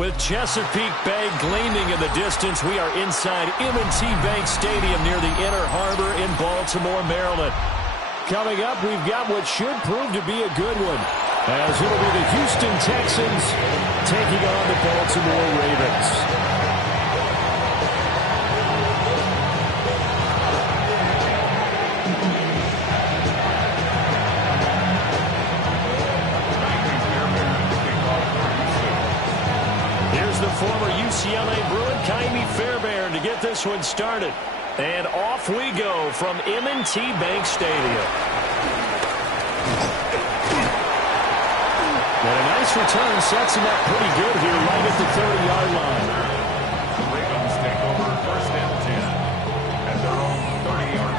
With Chesapeake Bay gleaming in the distance, we are inside M&T Bank Stadium near the Inner Harbor in Baltimore, Maryland. Coming up, we've got what should prove to be a good one, as it'll be the Houston Texans taking on the Baltimore Ravens. The former UCLA Bruin, Ka'imi Fairbairn, to get this one started. And off we go from M&T Bank Stadium. And a nice return sets him up pretty good here right at the 30-yard line. The Ravens take over first and 10 at their own 30-yard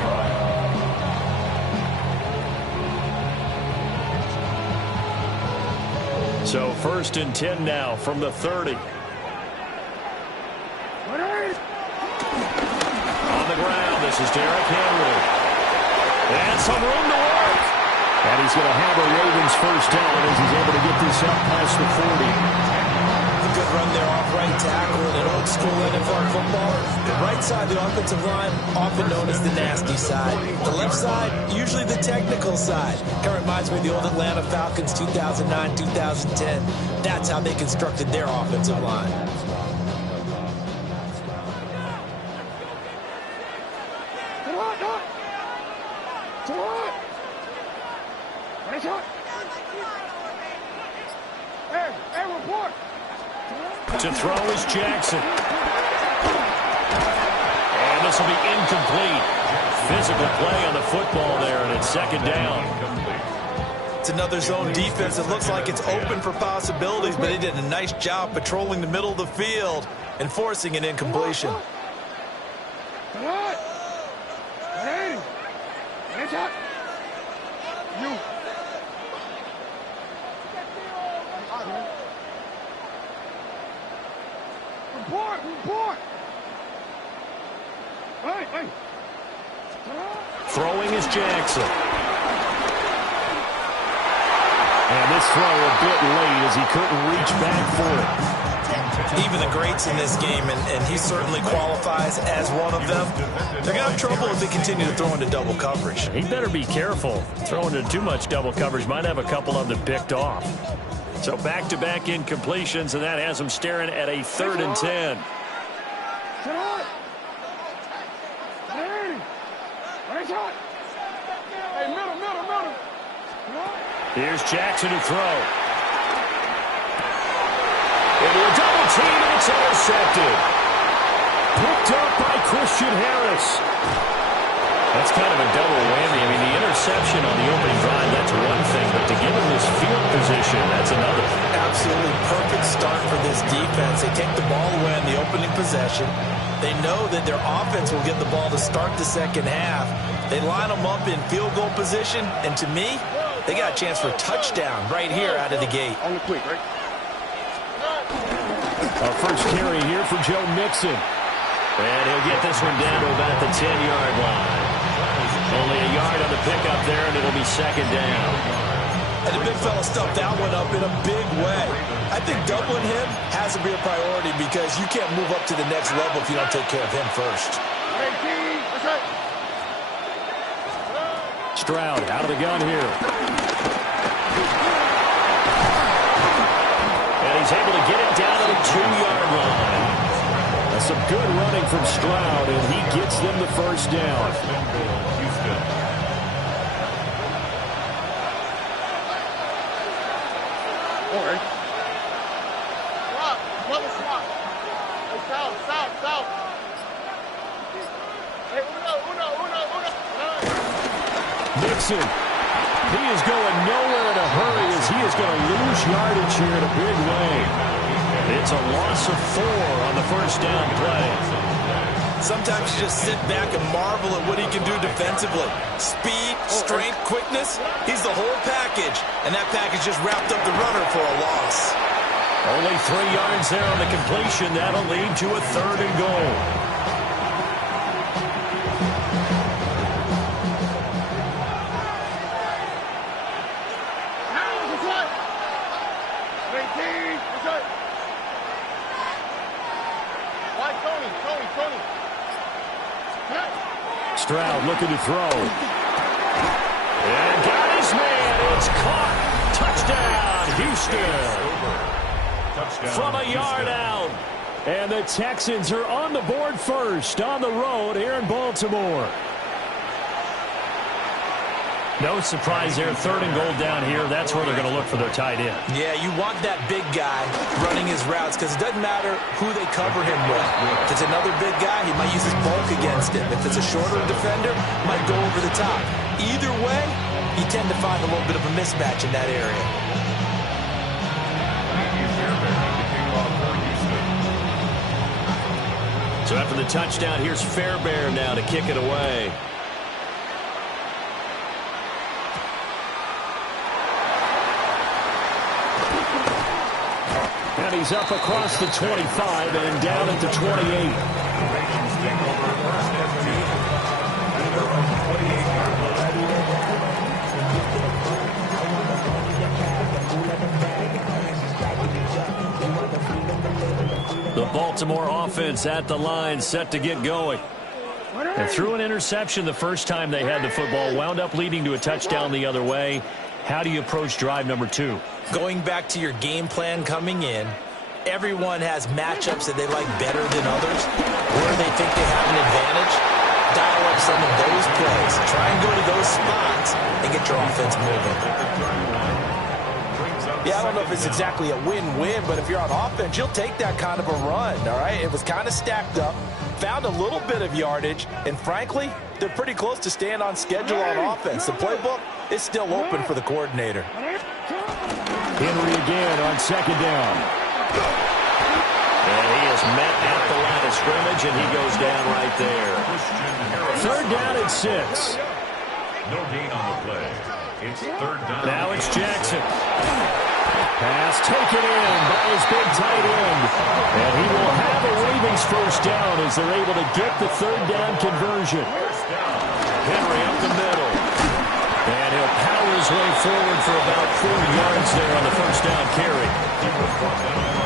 line. So first and 10 now from the 30. On the ground, this is Derrick Henry. And some room to work. And he's going to have a Ravens first down as he's able to get this up past the 40. A good run there off right tackle in an old school NFL football. The right side of the offensive line, often known as the nasty side. The left side, usually the technical side. Kind of reminds me of the old Atlanta Falcons 2009, 2010. That's how they constructed their offensive line. To throw is Jackson. And this will be incomplete. Physical play on the football there, and it's second down. It's another zone defense. It looks like it's open for possibilities, but they did a nice job patrolling the middle of the field and forcing an incompletion. Throwing is Jackson. And this throw a bit late as he couldn't reach back for it. Even the greats in this game, and he certainly qualifies as one of them, they're going to have trouble if they continue to throw into double coverage. He better be careful. Throwing into too much double coverage might have a couple of them picked off. So back-to-back incompletions, and that has him staring at a 3rd and 10. Here's Jackson to throw. Into a double team, and it's intercepted. Picked up by Christian Harris. That's kind of a double whammy. I mean, the interception on the opening drive, that's one thing, but to give him this field position, that's another. Absolutely perfect start for this defense. They take the ball away on the opening possession. They know that their offense will get the ball to start the second half. They line them up in field goal position, and to me, they got a chance for a touchdown right here out of the gate. On the quick, right? Our first carry here for Joe Mixon. And he'll get this one down to about the 10-yard line. Only a yard on the pickup there, and it'll be second down. And the big fella stuffed that one up in a big way. I think doubling him has to be a priority because you can't move up to the next level if you don't take care of him first. Stroud out of the gun here. And he's able to get it down to the 2-yard line. That's some good running from Stroud, and he gets them the first down. All right. Swap. Hey, south. Hey, uno. Mixon. He is going nowhere in a hurry as he is going to lose yardage here in a big way. It's a loss of 4 on the first down play. Sometimes you just sit back and marvel at what he can do defensively. Speed, strength, quickness. He's the whole package. And that package just wrapped up the runner for a loss. Only 3 yards there on the completion. That'll lead to a 3rd and goal. Tony. Stroud looking to throw. And got his man. It's caught. Touchdown, Houston. From a yard out. And the Texans are on the board first on the road here in Baltimore. No surprise there. 3rd and goal down here. That's where they're going to look for their tight end. Yeah, you want that big guy running his routes because it doesn't matter who they cover him with. If it's another big guy, he might use his bulk against him. If it's a shorter defender, he might go over the top. Either way, you tend to find a little bit of a mismatch in that area. So after the touchdown, here's Fairbairn now to kick it away. And he's up across the 25 and down at the 28. The Baltimore offense at the line, set to get going. And threw an interception the first time they had the football, wound up leading to a touchdown the other way. How do you approach drive number 2? Going back to your game plan coming in, everyone has matchups that they like better than others. Where they think they have an advantage, dial up some of those plays. Try and go to those spots and get your offense moving. Yeah, I don't know if it's exactly a win-win, but if you're on offense, you'll take that kind of a run, all right? It was kind of stacked up, found a little bit of yardage, and frankly, they're pretty close to staying on schedule on offense. The playbook is still open for the coordinator. Henry again on 2nd down. And he is met at the line of scrimmage, and he goes down right there. 3rd down and 6. No gain on the play. It's 3rd down. Now it's Jackson. Pass taken in by his big tight end. And he will have a Ravens 1st down as they're able to get the 3rd down conversion. Henry up the middle. And he'll power his way forward for about 4 yards there on the 1st down carry.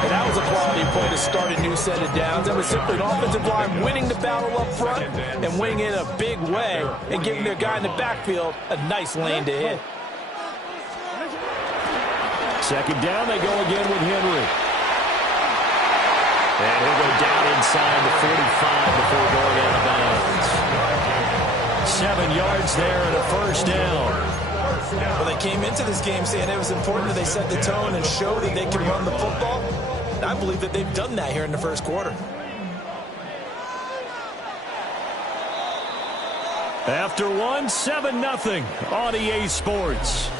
And that was a quality play to start a new set of downs. That was simply an offensive line winning the battle up front and winning in a big way and giving their guy in the backfield a nice lane to hit. 2nd down, they go again with Henry. And he'll go down inside the 45 before going out of bounds. 7 yards there and a 1st down. Well, they came into this game saying it was important that they set the tone and show that they can run the football. And I believe that they've done that here in the 1st quarter. After 1, 7-0 on EA Sports.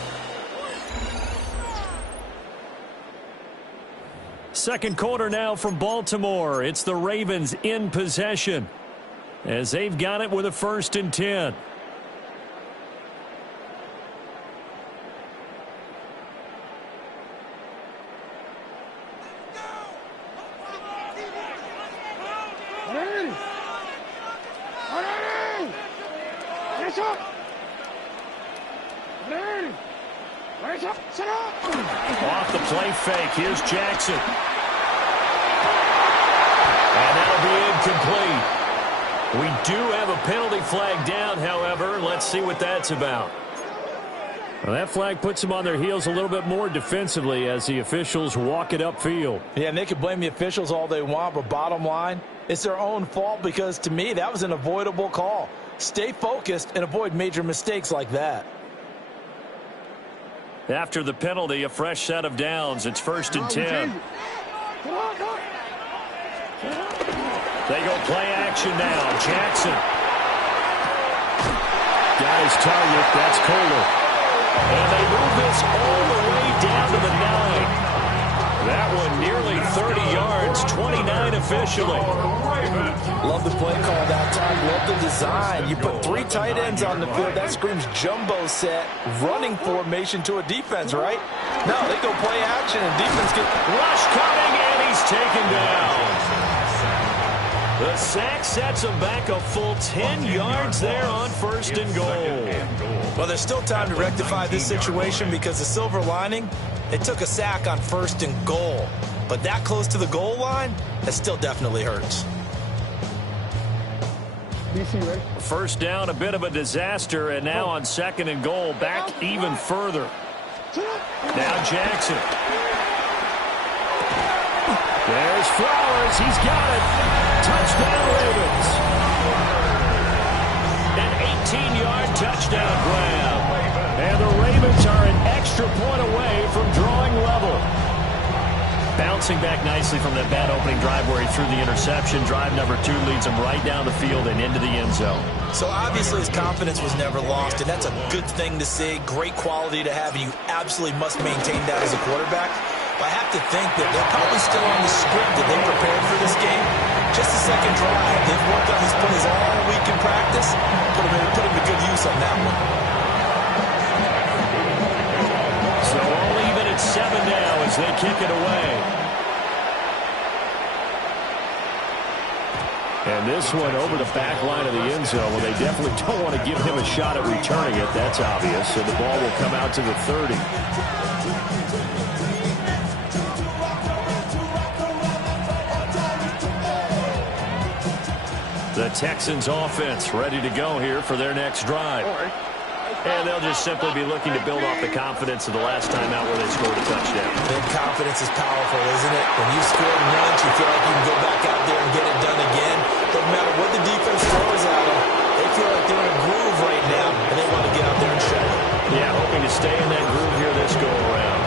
2nd quarter now from Baltimore. It's the Ravens in possession as they've got it with a 1st and 10. Off the play fake. Here's Jackson. And that'll be incomplete. We do have a penalty flag down, however. Let's see what that's about. Well, that flag puts them on their heels a little bit more defensively as the officials walk it upfield. Yeah, and they can blame the officials all they want, but bottom line, it's their own fault because, to me, that was an avoidable call. Stay focused and avoid major mistakes like that. After the penalty, a fresh set of downs. It's 1st and 10. They go play action now. Jackson. Got his target. That's Kohler. And they move this all the way down to the 9. That one nearly 30 yards, 29 officially. Love the play call that time. Love the design. You put 3 tight ends on the field. That screams jumbo set, running formation to a defense, right? No, they go play action, and defense get... Rush coming, and he's taken down. The sack sets him back a full 10 yards there on 1st and goal. Well, there's still time to rectify this situation because the silver lining, they took a sack on 1st and goal. But that close to the goal line, that still definitely hurts. DC, ready? First down, a bit of a disaster, and now on 2nd and goal, back even further. Now Jackson. There's Flowers. He's got it. Touchdown, Ravens. An 18-yard touchdown grab. And the Ravens are an extra point away from drawing level. Bouncing back nicely from that bad opening drive where he threw the interception. Drive number 2 leads him right down the field and into the end zone. So obviously his confidence was never lost, and that's a good thing to see. Great quality to have, and you absolutely must maintain that as a quarterback. But I have to think that they're probably still on the script that they prepared for this game. Just the second drive. They've worked on these plays all week in practice. Put them to good use on that one. So all even at 7 now as they kick it away. And this one over the back line of the end zone. Well, they definitely don't want to give him a shot at returning it. That's obvious. So the ball will come out to the 30. The Texans offense ready to go here for their next drive. And they'll just simply be looking to build off the confidence of the last time out where they scored a touchdown. Big confidence is powerful, isn't it? When you scored once, you feel like you can go back out there and get it done again. Doesn't matter what the defense throws at them. They feel like they're in a groove right now, and they want to get out there and show it. Yeah, hoping to stay in that groove here this go-around.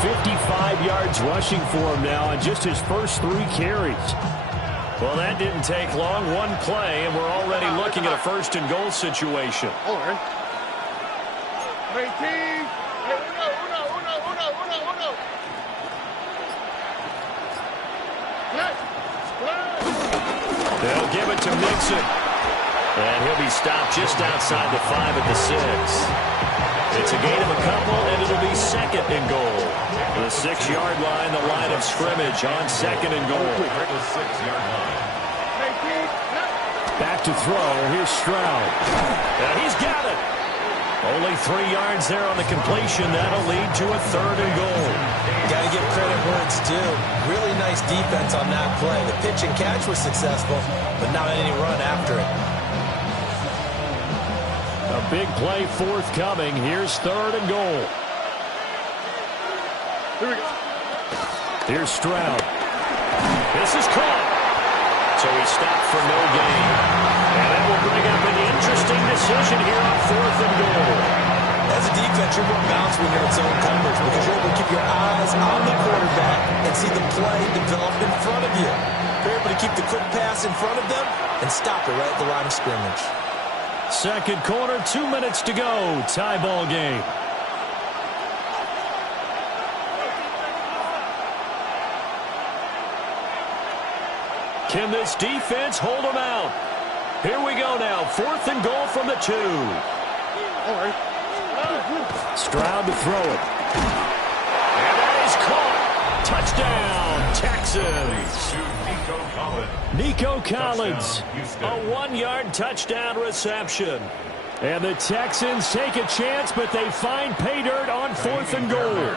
55 yards rushing for him now on just his first 3 carries. Well, that didn't take long. One play, and we're already looking at a 1st and goal situation. All right. 18. Hey, uno. They'll give it to Mixon. And he'll be stopped just outside the 5 at the 6. It's a gain of a couple, and it'll be 2nd and goal. The 6-yard line, the line of scrimmage on 2nd and goal. The 6-yard line. Back to throw. Here's Stroud. And he's got it. Only 3 yards there on the completion. That'll lead to a 3rd and goal. Got to give credit where it's due. Really nice defense on that play. The pitch and catch was successful, but not any run after it. A big play forthcoming. Here's 3rd and goal. Here we go. Here's Stroud. This is caught. So he stopped for no gain. And that will bring up an interesting decision here on 4th and goal. As a defense, you're more balanced when you're in zone coverage because you're able to keep your eyes on the quarterback and see the play develop in front of you. You're able to keep the quick pass in front of them and stop it right at the line of scrimmage. 2nd quarter, 2 minutes to go. Tie ball game. Can this defense hold them out? Here we go now. 4th and goal from the 2. All right. Stroud to throw it. And that is caught. Touchdown, Texans. Nico Collins. A 1-yard touchdown reception. And the Texans take a chance, but they find pay dirt on 4th and goal.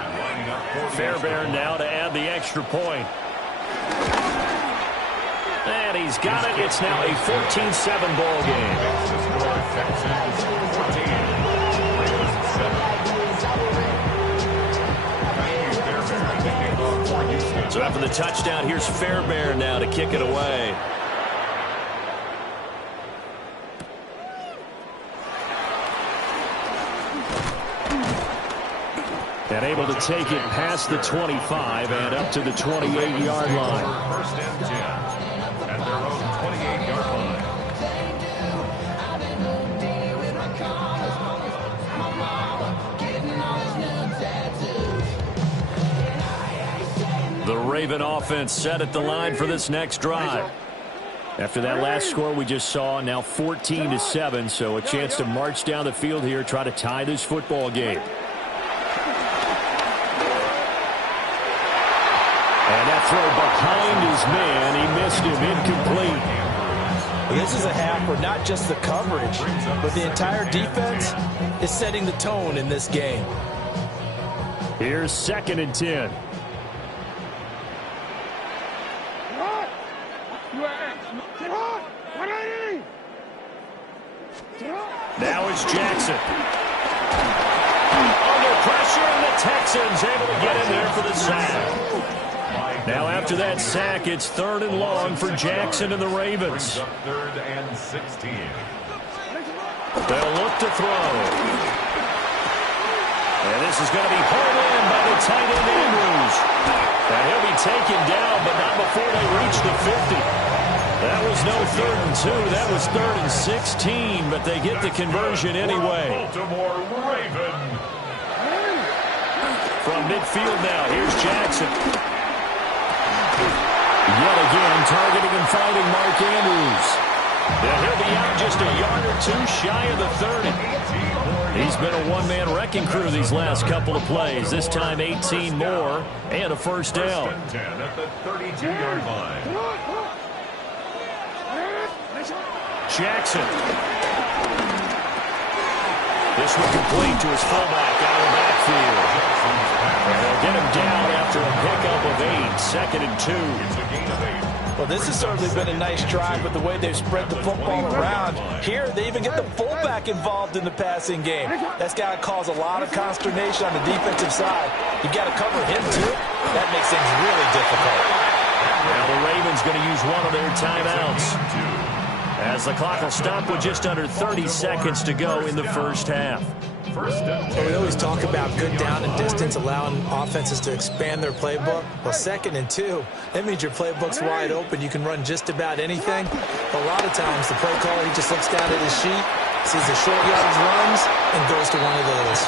Fairbairn now to add the extra point. And he's got it. It's now a 14-7 ball game. So after the touchdown, here's Fairbairn now to kick it away. And able to take it past the 25 and up to the 28-yard line. 1st and 10 at their own 28-yard line. The Raven offense set at the line for this next drive. After that last score we just saw, now 14-7, so a chance to march down the field here, try to tie this football game. And that throw behind his man, he missed him, incomplete. This is a half where not just the coverage, but the entire defense is setting the tone in this game. Here's 2nd and 10. Now it's Jackson. Under pressure, and the Texans able to get in there for the sack. Now after that sack, it's 3rd and long for Jackson and the Ravens. 3rd and 16. They'll look to throw. And this is going to be pulled in by the tight end Andrews. And he'll be taken down, but not before they reach the 50. That was no 3rd and 2. That was 3rd and 16, but they get the conversion anyway. Baltimore Raven. From midfield now, here's Jackson. Yet again, targeting and fighting Mark Andrews. And he'll be out just a yard or 2 shy of the 30. He's been a one-man wrecking crew these last couple of plays. This time 18 more and a first down. 10 at the 32-yard line. Jackson. This one complete to his fullback out of the backfield. And they'll get him down after a pickup of 8, 2nd and 2. It's a gain of 8. Well, this has certainly been a nice drive with the way they've spread the football around. Here, they even get the fullback involved in the passing game. That's got to cause a lot of consternation on the defensive side. You've got to cover him, too. That makes things really difficult. Now the Ravens going to use one of their timeouts, as the clock will stop with just under 30 seconds to go in the first half. Well, we always talk about good down and distance, allowing offenses to expand their playbook. Well, 2nd and 2, that means your playbook's wide open. You can run just about anything. But a lot of times, the play caller, he just looks down at his sheet, sees the short yardage runs, and goes to one of those.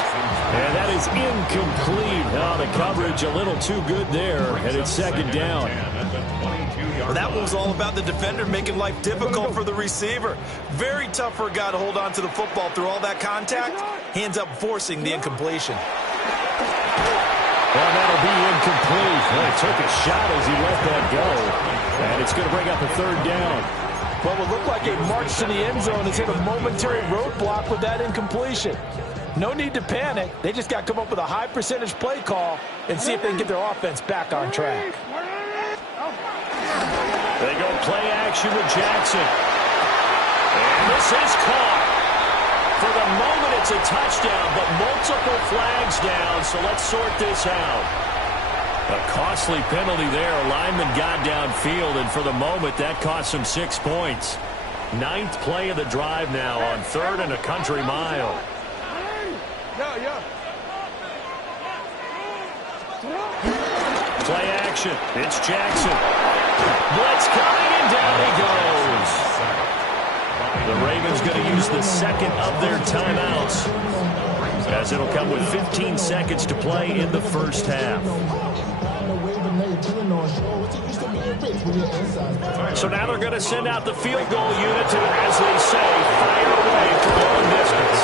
And that is incomplete. Oh, the coverage a little too good there, and it's 2nd down. Well, that one was all about the defender making life difficult for the receiver. Very tough for a guy to hold on to the football through all that contact. He ends up forcing the incompletion. Well, that'll be incomplete. Well, he took a shot as he let that go. And it's going to bring up a 3rd down. What would look like a march to the end zone has hit a momentary roadblock with that incompletion. No need to panic. They just got to come up with a high percentage play call and see if they can get their offense back on track. They go play action with Jackson. And this is caught. For the moment, it's a touchdown, but multiple flags down, so let's sort this out. A costly penalty there. A lineman got downfield, and for the moment, that cost him 6 points. 9th play of the drive now on 3rd and a country mile. Play action. It's Jackson. Blitz coming, and down he goes. The Ravens going to use the 2nd of their timeouts, as it'll come with 15 seconds to play in the first half. So now they're going to send out the field goal unit to, as they say, fire away from long distance.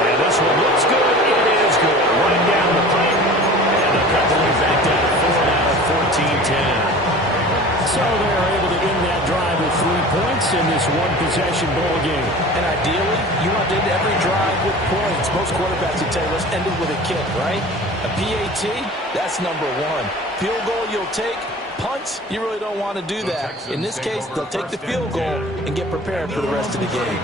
And this one looks good. It is good. Running down the pipe. And they'll cut the lead back down to 4 now at 14-10. So they're able to end that drive with 3 points in this one-possession ball game. And ideally, you want to end every drive with points. Most quarterbacks would tell you, let's end it with a kick, right? A PAT, that's number 1. Field goal you'll take. Punts, you really don't want to do that. In this case, they'll take the field goal and get prepared for the rest of the game.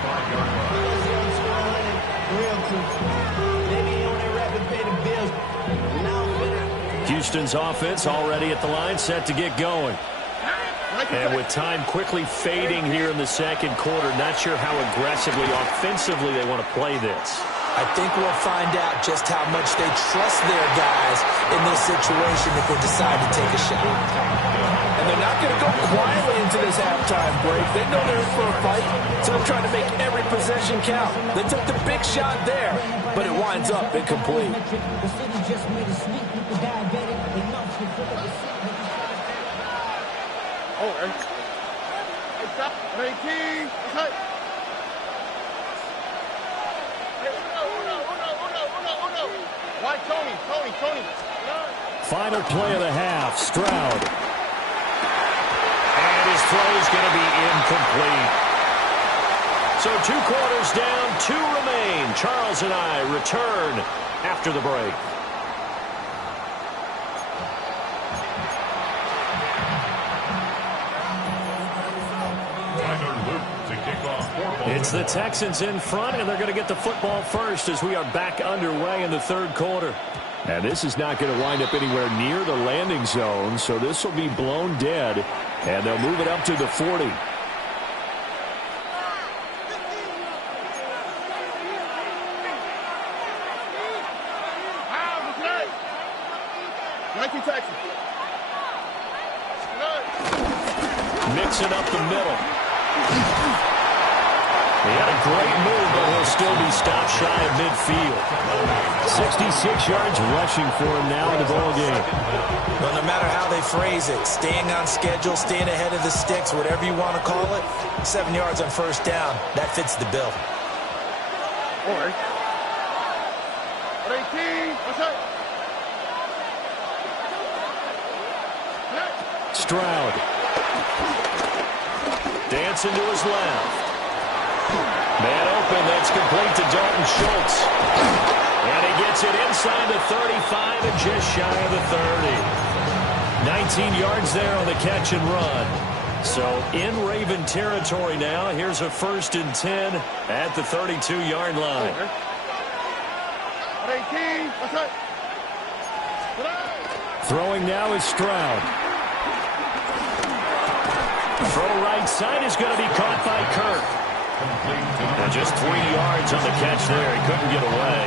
Houston's offense already at the line, set to get going. And with time quickly fading here in the 2nd quarter, not sure how aggressively, offensively they want to play this. I think we'll find out just how much they trust their guys in this situation if they decide to take a shot. And they're not going to go quietly into this halftime break. They know they're in for a fight, so they're trying to make every possession count. They took the big shot there, but it winds up incomplete. Oh, hey, stop. 19. Cut. Why, Tony. Final play of the half, Stroud. And his throw is going to be incomplete. So 2 quarters down, 2 remain. Charles and I return after the break. It's the Texans in front, and they're going to get the football first as we are back underway in the third quarter. And this is not going to wind up anywhere near the landing zone, so this will be blown dead, and they'll move it up to the 40. Mixing up the middle. He had a great move, but he'll still be stopped shy of midfield. 66 yards rushing for him now in the ball game. Well, no matter how they phrase it, staying on schedule, staying ahead of the sticks, whatever you want to call it, 7 yards on first down, that fits the bill. Or 18, what's up? Stroud. Dancing to his left. Man open, that's complete to Dalton Schultz. And he gets it inside the 35 and just shy of the 30. 19 yards there on the catch and run. So in Raven territory now. Here's a 1st and 10 at the 32-yard line. 18, what's up? Throwing now is Stroud. Throw right side is going to be caught by Kirk. And just 3 yards on the catch there. He couldn't get away.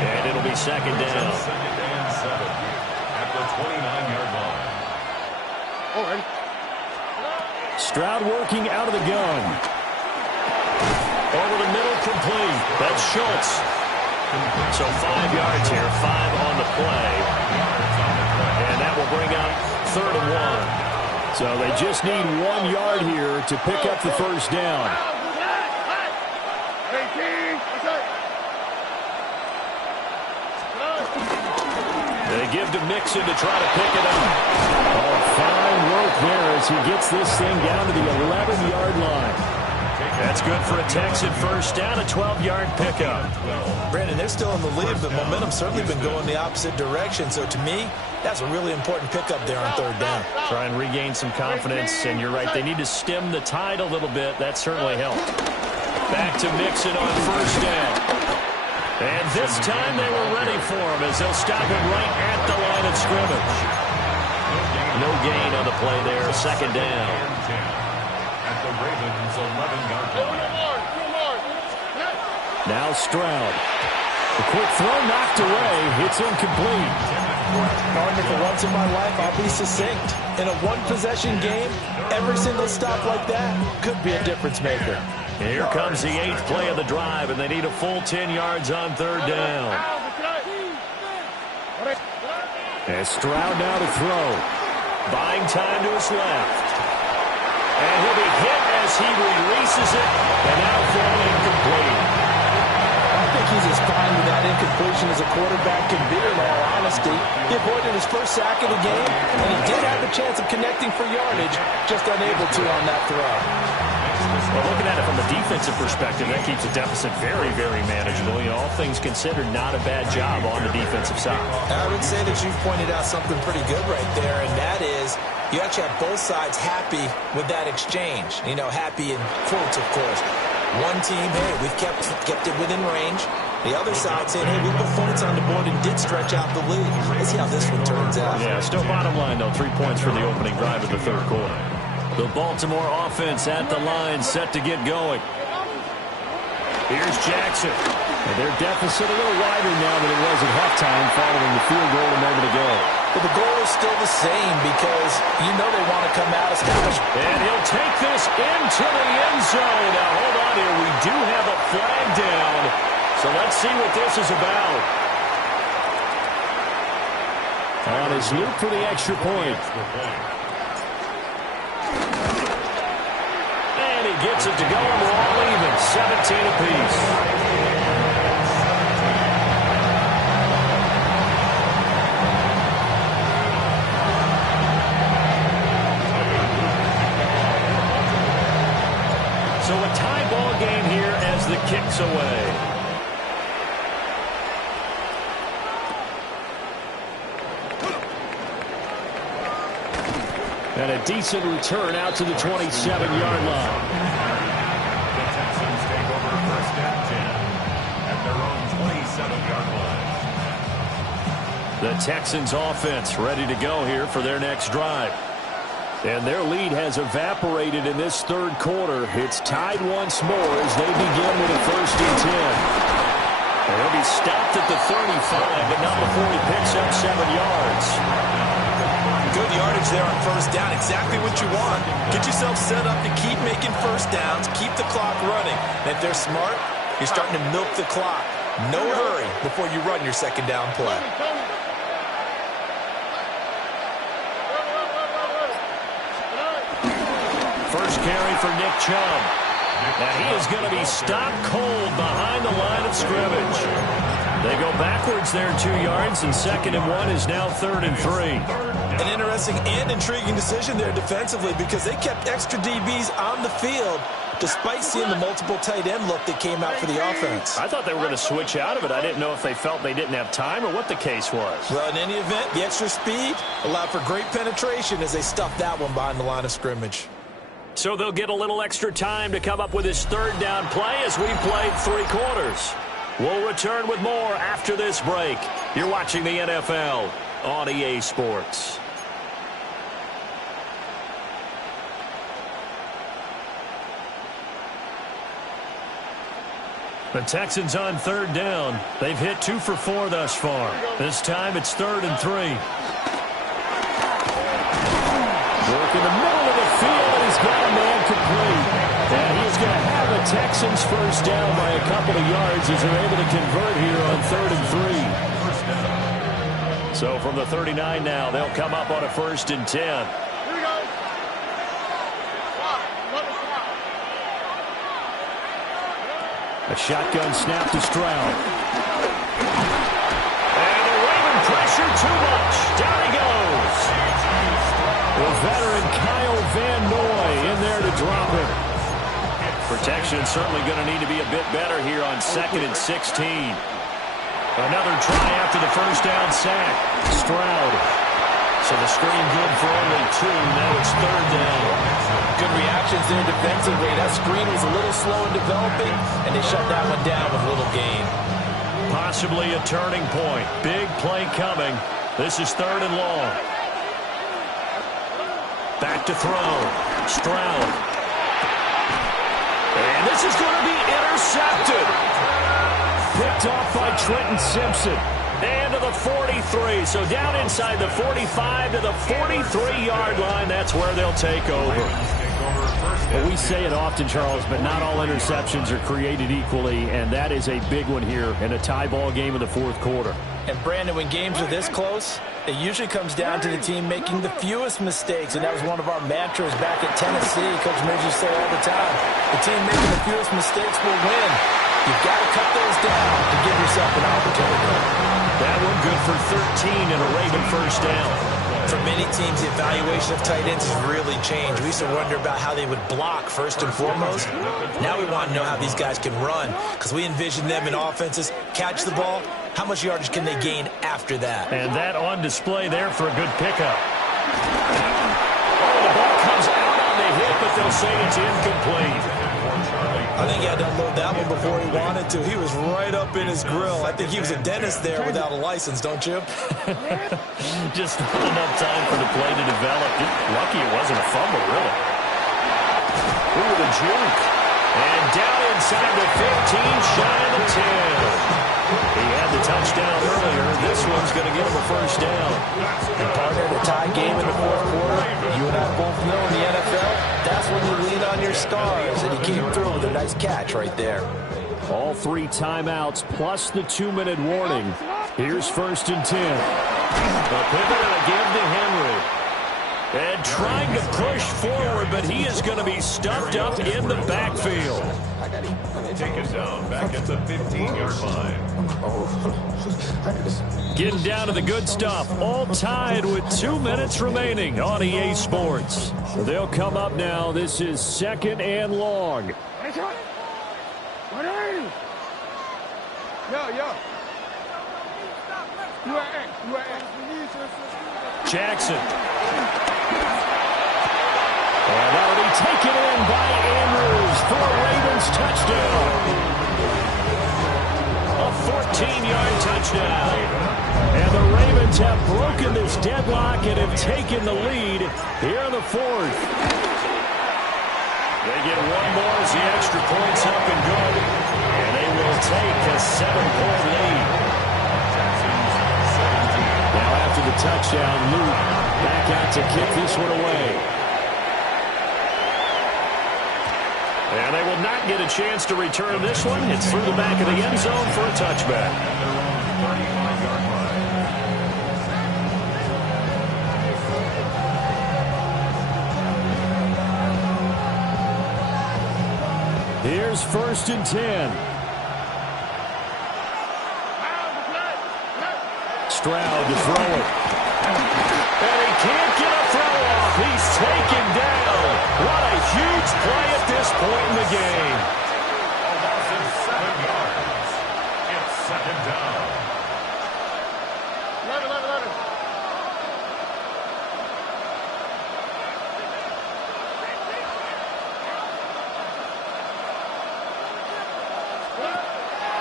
And it'll be second down. Second and 7 at the 29-yard line. All right. Stroud working out of the gun. Over the middle, complete. That's Schultz. So 5 yards here, 5 on the play. And that will bring up 3rd and 1. So they just need 1 yard here to pick up the first down. 18, what's up? They give to Mixon to try to pick it up. Oh, fine work there as he gets this thing down to the 11-yard line. That's good for a Texan first down, a 12-yard pickup. Brandon, they're still in the lead, but momentum's certainly been going the opposite direction. So to me, that's a really important pickup there on 3rd down. Try and regain some confidence, and you're right, they need to stem the tide a little bit. That certainly helped. Back to Mixon on first down. And this time they were ready for him as they'll stop him right at the line of scrimmage. No gain on the play there, second down. At the Ravens 11-yard line. Now Stroud. A quick throw knocked away. It's incomplete. Partner, for once in my life, I'll be succinct. In a one-possession game, every single stop like that could be a difference maker. Here comes the 8th play of the drive, and they need a full 10 yards on 3rd down. And Stroud now to throw. Buying time to his left. And he'll be hit as he releases it, and now thrown incomplete. I think he's as fine with that incompletion as a quarterback can be, in all honesty. He avoided his first sack of the game, and he did have a chance of connecting for yardage, just unable to on that throw. Well, looking at it from a defensive perspective, that keeps the deficit very, very manageable. You know, all things considered, not a bad job on the defensive side. I would say that you've pointed out something pretty good right there, and that is you actually have both sides happy with that exchange. You know, happy in quotes, of course. One team, hey, we've kept it within range. The other side saying, hey, we put points on the board and did stretch out the lead. Let's see how this one turns out. Yeah, still bottom line, though. 3 points for the opening drive of the third quarter. The Baltimore offense at the line, set to get going. Here's Jackson. And their deficit a little wider now than it was at halftime following the field goal a moment ago. But the goal is still the same because you know they want to come out established. And he'll take this into the end zone. Now, hold on here. We do have a flag down. So let's see what this is about. On his loop for the extra point. And he gets it to go, and we're all even. 17 apiece. So a tie ball game here as the kick's away. And a decent return out to the 27-yard line. The Texans The Texans offense ready to go here for their next drive. And their lead has evaporated in this third quarter. It's tied once more as they begin with a 1st and 10. He'll be stopped at the 35, but not before he picks up 7 yards. Good yardage there on 1st down. Exactly what you want. Get yourself set up to keep making 1st downs, keep the clock running. And if they're smart, you're starting to milk the clock. No hurry before you run your 2nd down play. First carry for Nick Chubb. And he is going to be stopped cold behind the line of scrimmage. They go backwards there 2 yards, and 2nd and 1 is now 3rd and 3. An interesting and intriguing decision there defensively because they kept extra DBs on the field despite seeing the multiple tight end look that came out for the offense. I thought they were going to switch out of it. I didn't know if they felt they didn't have time or what the case was. Well, in any event, the extra speed allowed for great penetration as they stuffed that one behind the line of scrimmage. So they'll get a little extra time to come up with his 3rd down play as we played 3 quarters. We'll return with more after this break. You're watching the NFL on EA Sports. The Texans on 3rd down. They've hit 2 for 4 thus far. This time it's 3rd and 3. Work in the middle of the field, and he's got a man complete. And he's going to have the Texans 1st down by a couple of yards as they're able to convert here on 3rd and 3. So from the 39 now, they'll come up on a 1st and 10. A shotgun snap to Stroud. And the Raven pressure too much. Down he goes. The veteran Kyle Van Noy in there to drop it. Protection certainly going to need to be a bit better here on 2nd and 16. Another try after the 1st down sack. Stroud. So the screen good for only 2. Now it's 3rd down. Good reactions there defensively. That screen was a little slow in developing, and they shut that one down with little gain. Possibly a turning point. Big play coming. This is 3rd and long. Back to throw. Stroud. And this is going to be intercepted. Picked off by Trenton Simpson. And to the 43. So down inside the 45 to the 43-yard line. That's where they'll take over. Well, we say it often, Charles, but not all interceptions are created equally, and that is a big one here in a tie ball game in the 4th quarter. And, Brandon, when games are this close, it usually comes down to the team making the fewest mistakes, and that was one of our mantras back at Tennessee. Coach Midge used to say all the time, the team making the fewest mistakes will win. You've got to cut those down to give yourself an opportunity. That one good for 13 and a Raven 1st down. For many teams, the evaluation of tight ends has really changed. We used to wonder about how they would block first and foremost. Now we want to know how these guys can run because we envision them in offenses, catch the ball. How much yardage can they gain after that? And that on display there for a good pickup. Oh, the ball comes out on the hit, but they'll say it's incomplete. I think he had to unload that one before he wanted to. He was right up in his grill. I think he was a dentist there without a license, don't you? Just not enough time for the play to develop. Lucky it wasn't a fumble, really. Ooh, the juke. And down inside the 15, shy of the 10. He had the touchdown earlier. This one's going to give him a 1st down. And partner, the tie game in the 4th quarter, you and I both know in the NFL, that's when you lean on your stars. And he came through with a nice catch right there. All 3 timeouts plus the 2-minute warning. Here's 1st and 10. The pivot and a give to Henry. And trying to push forward, but he is going to be stuffed up in the backfield. Take it down back at the 15-yard line. Getting down to the good stuff. All tied with 2 minutes remaining on EA Sports. They'll come up now. This is 2nd and long. Jackson. And that'll be taken in by Andrews for a Ravens touchdown. A 14-yard touchdown. And the Ravens have broken this deadlock and have taken the lead here in the fourth. They get one more as the extra point's up and good. And they will take a 7-point lead. Now after the touchdown, Luke back out to kick this one away. And they will not get a chance to return this one. It's through the back of the end zone for a touchback. Here's 1st and 10. Stroud to throw it. And he can't get a throw off. He's taken down. What a huge play at this point in the game. A loss of 7 yards. It's 2nd down. 11.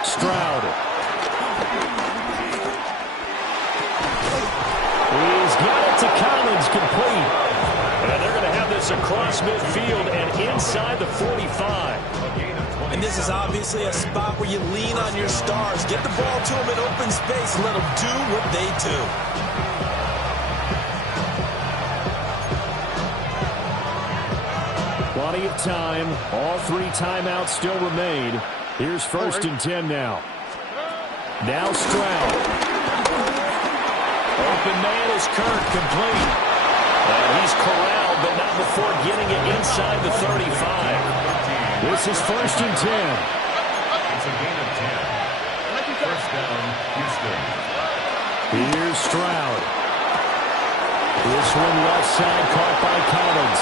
Stroud. He's got it to Collins, complete. And they're going to have this across midfield and inside the 45. And this is obviously a spot where you lean on your stars. Get the ball to them in open space and let them do what they do. Plenty of time. All 3 timeouts still remain. Here's 1st and 10 now. Now Stroud. Open man is Kirk, complete. And he's corralled, but not before getting it inside the 35. This is 1st and 10. It's a gain of 10. 1st down, Houston. Here's Stroud. This one left side, caught by Collins.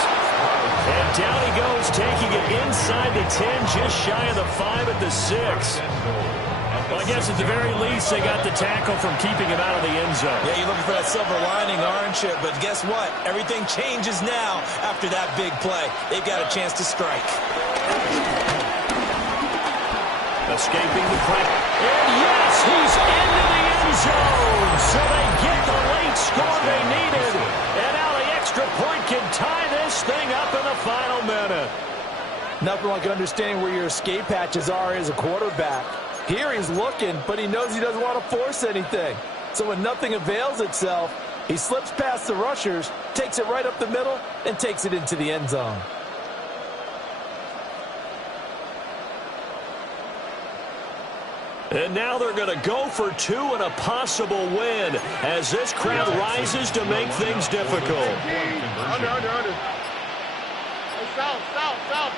And down he goes, taking it inside the 10, just shy of the 5 at the 6. Well, I guess at the very least, they got the tackle from keeping him out of the end zone. Yeah, you're looking for that silver lining, aren't you? But guess what? Everything changes now after that big play. They've got a chance to strike. Escaping the pressure. And yes, he's into the end zone. So they get the late score they needed. And now the extra point can tie this thing up in the final minute. Nothing like understanding where your escape hatches are as a quarterback. Here he's looking, but he knows he doesn't want to force anything. So when nothing avails itself, he slips past the rushers, takes it right up the middle, and takes it into the end zone. And now they're going to go for 2 and a possible win as this crowd rises to make things difficult. Under. Hey, south.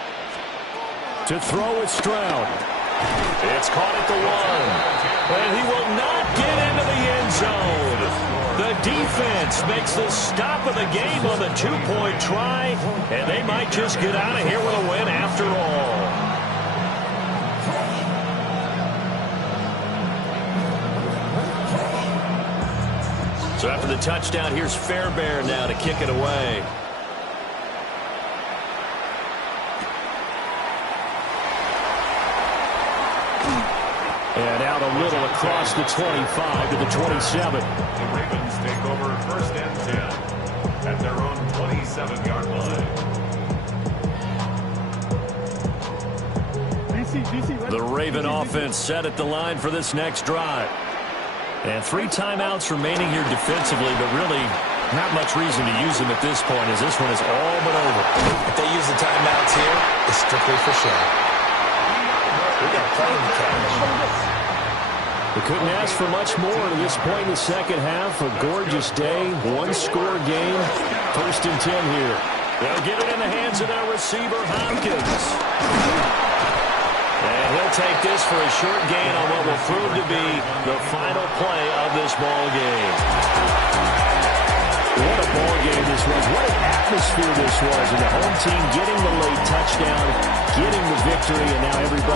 To throw it, Stroud. It's caught at the 1. And he will not get into the end zone. The defense makes the stop of the game on the 2-point try, and they might just get out of here with a win after all. So after the touchdown, here's Fairbairn now to kick it away. And out a little across the 25 to the 27. The Ravens take over 1st and 10 at their own 27-yard line. The Raven offense set at the line for this next drive. And 3 timeouts remaining here defensively, but really not much reason to use them at this point as this one is all but over. If they use the timeouts here, it's strictly for show. We got plenty to catch. They couldn't ask for much more to this point in the second half. A gorgeous day, 1-score game. 1st and 10 here. They'll get it in the hands of their receiver, Hopkins. And he'll take this for a short gain on what will prove to be the final play of this ball game. What a ball game this was. What an atmosphere this was. And the home team getting the late touchdown, getting the victory, and now everybody